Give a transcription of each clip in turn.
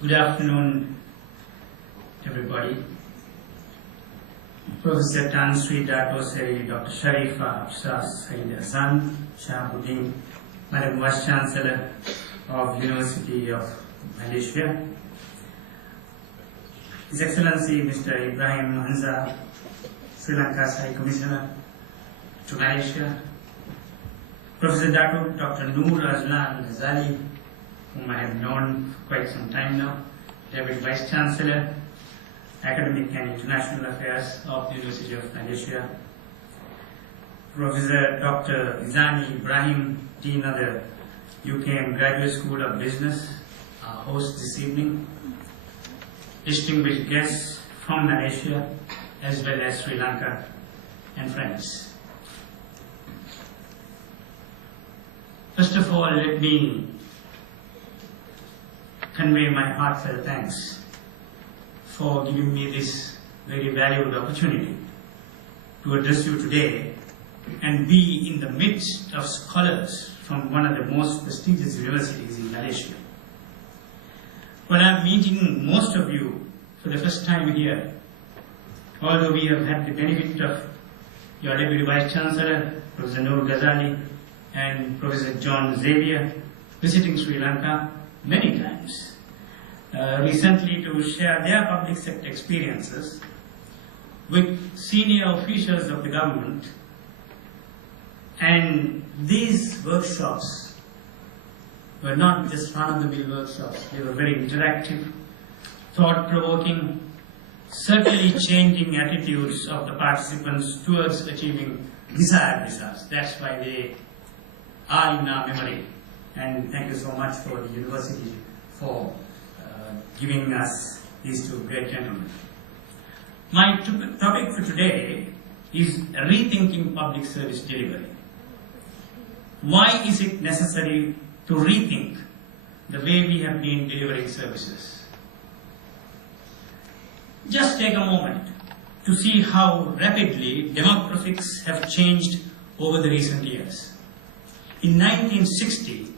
Good afternoon, everybody. Professor Tan Sri Dato Seri Dr. Sharifah Hafsa Sayyid Hassan Shahabuddin, Madam Vice Chancellor of University of Malaysia, His Excellency Mr. Ibrahim Hanza, Sri Lanka's High Commissioner to Malaysia, Professor Dr. Noor Azlan Ghazali, whom I have known for quite some time now, Deputy Vice Chancellor, Academic and International Affairs of the University of Malaysia, Professor Dr. Izani Ibrahim, Dean of the UKM Graduate School of Business, our host this evening, distinguished guests from Malaysia as well as Sri Lanka, and friends. First of all, let me convey my heartfelt thanks for giving me this very valuable opportunity to address you today and be in the midst of scholars from one of the most prestigious universities in Malaysia. Well, I'm meeting most of you for the first time here, although we have had the benefit of your Deputy Vice Chancellor, Professor Noor Ghazali, and Professor John Xavier visiting Sri Lanka many times recently to share their public sector experiences with senior officials of the government. And these workshops were not just run-of-the-mill workshops, they were very interactive, thought-provoking, certainly changing attitudes of the participants towards achieving desired results. That's why they are in our memory. And thank you so much for the university for giving us these two great gentlemen. My topic for today is rethinking public service delivery. Why is it necessary to rethink the way we have been delivering services? Just take a moment to see how rapidly demographics have changed over the recent years. In 1960,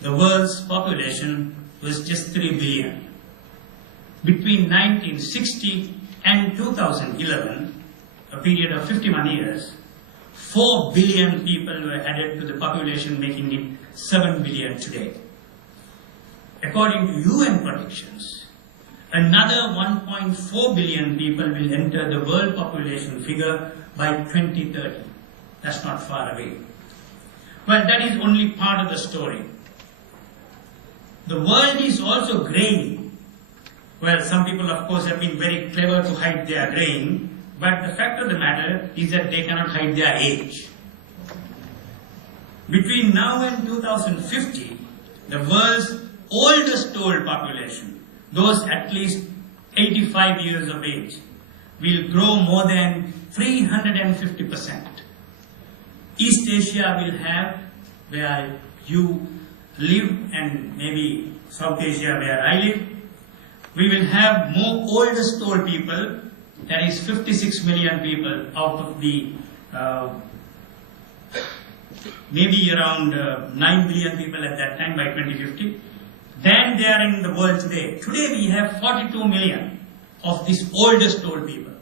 the world's population was just 3 billion. Between 1960 and 2011, a period of 51 years, 4 billion people were added to the population, making it 7 billion today. According to UN predictions, another 1.4 billion people will enter the world population figure by 2030. That's not far away. Well, that is only part of the story. The world is also graying. Well, some people, of course, have been very clever to hide their graying, but the fact of the matter is that they cannot hide their age. Between now and 2050, the world's oldest old population, those at least 85 years of age, will grow more than 350%. East Asia will have, where you live, and maybe South Asia where I live, we will have more oldest old people, that is 56 million people out of the maybe around 9 billion people at that time by 2050, than there are in the world today. Today we have 42 million of these oldest old people,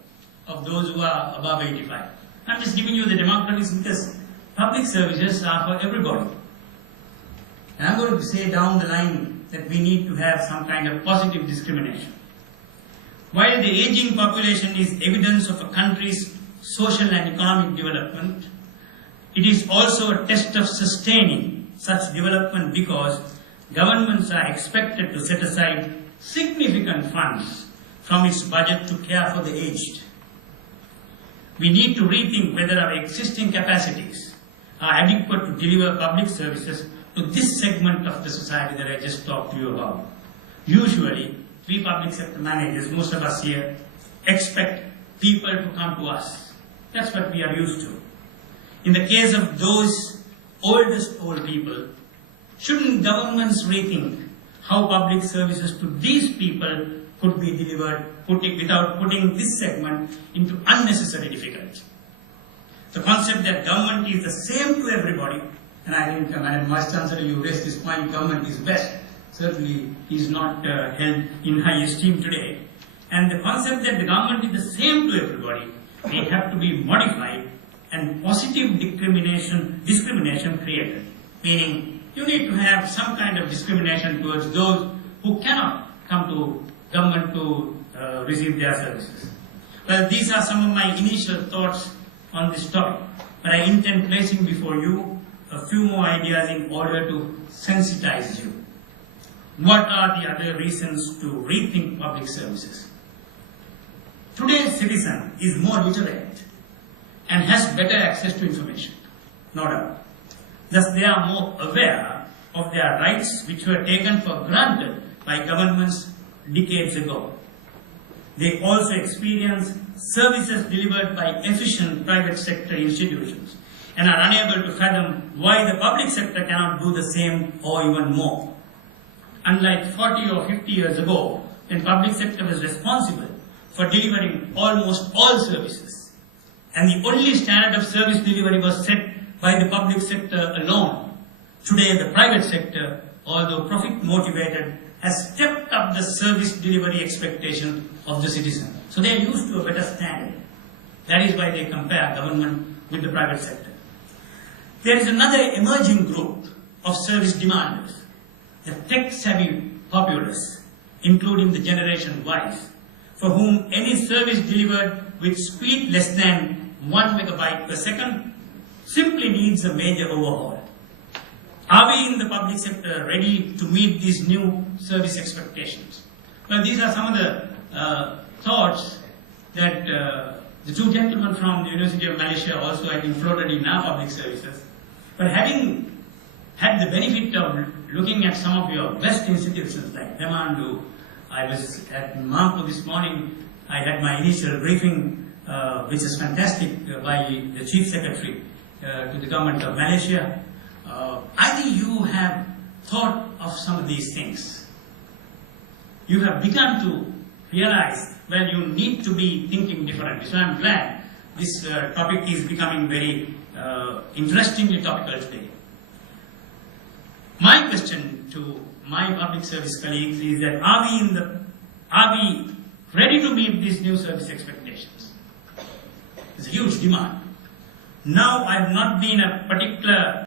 of those who are above 85. I'm just giving you the demographics because public services are for everybody. And I'm going to say down the line that we need to have some kind of positive discrimination. While the aging population is evidence of a country's social and economic development, it is also a test of sustaining such development because governments are expected to set aside significant funds from its budget to care for the aged. We need to rethink whether our existing capacities are adequate to deliver public services to this segment of the society that I just talked to you about. Usually, we public sector managers, most of us here, expect people to come to us. That's what we are used to. In the case of those oldest old people, shouldn't governments rethink how public services to these people could be delivered without putting this segment into unnecessary difficulty? The concept that government is the same to everybody, and I think, Madam Vice Chancellor, you raised this point, government is best. certainly is not held in high esteem today. And the concept that the government is the same to everybody may have to be modified and positive discrimination created. Meaning, you need to have some kind of discrimination towards those who cannot come to government to receive their services. Well, these are some of my initial thoughts on this topic, but I intend placing before you a few more ideas in order to sensitize you. What are the other reasons to rethink public services? Today's citizen is more literate and has better access to information, no doubt. Thus, they are more aware of their rights, which were taken for granted by governments decades ago. They also experience services delivered by efficient private sector institutions and are unable to fathom why the public sector cannot do the same or even more. Unlike 40 or 50 years ago, when public sector was responsible for delivering almost all services, and the only standard of service delivery was set by the public sector alone. Today, the private sector, although profit motivated, has stepped up the service delivery expectation of the citizen. So they are used to a better standard. That is why they compare government with the private sector. There is another emerging group of service demanders, the tech-savvy populace, including the Generation Y, for whom any service delivered with speed less than 1 megabyte per second simply needs a major overhaul. Are we in the public sector ready to meet these new service expectations? Well, these are some of the thoughts that the two gentlemen from the University of Malaysia also, I think, floated in our public services. But having had the benefit of looking at some of your best institutions like Pemandu, I was at Mampu this morning. I had my initial briefing, which is fantastic, by the Chief Secretary to the Government of Malaysia. I think you have thought of some of these things. You have begun to realize, well, you need to be thinking differently. So I'm glad this topic is becoming very interestingly topical today. My question to my public service colleagues is that are we ready to meet these new service expectations? It's a huge demand. Now, I have not been a particular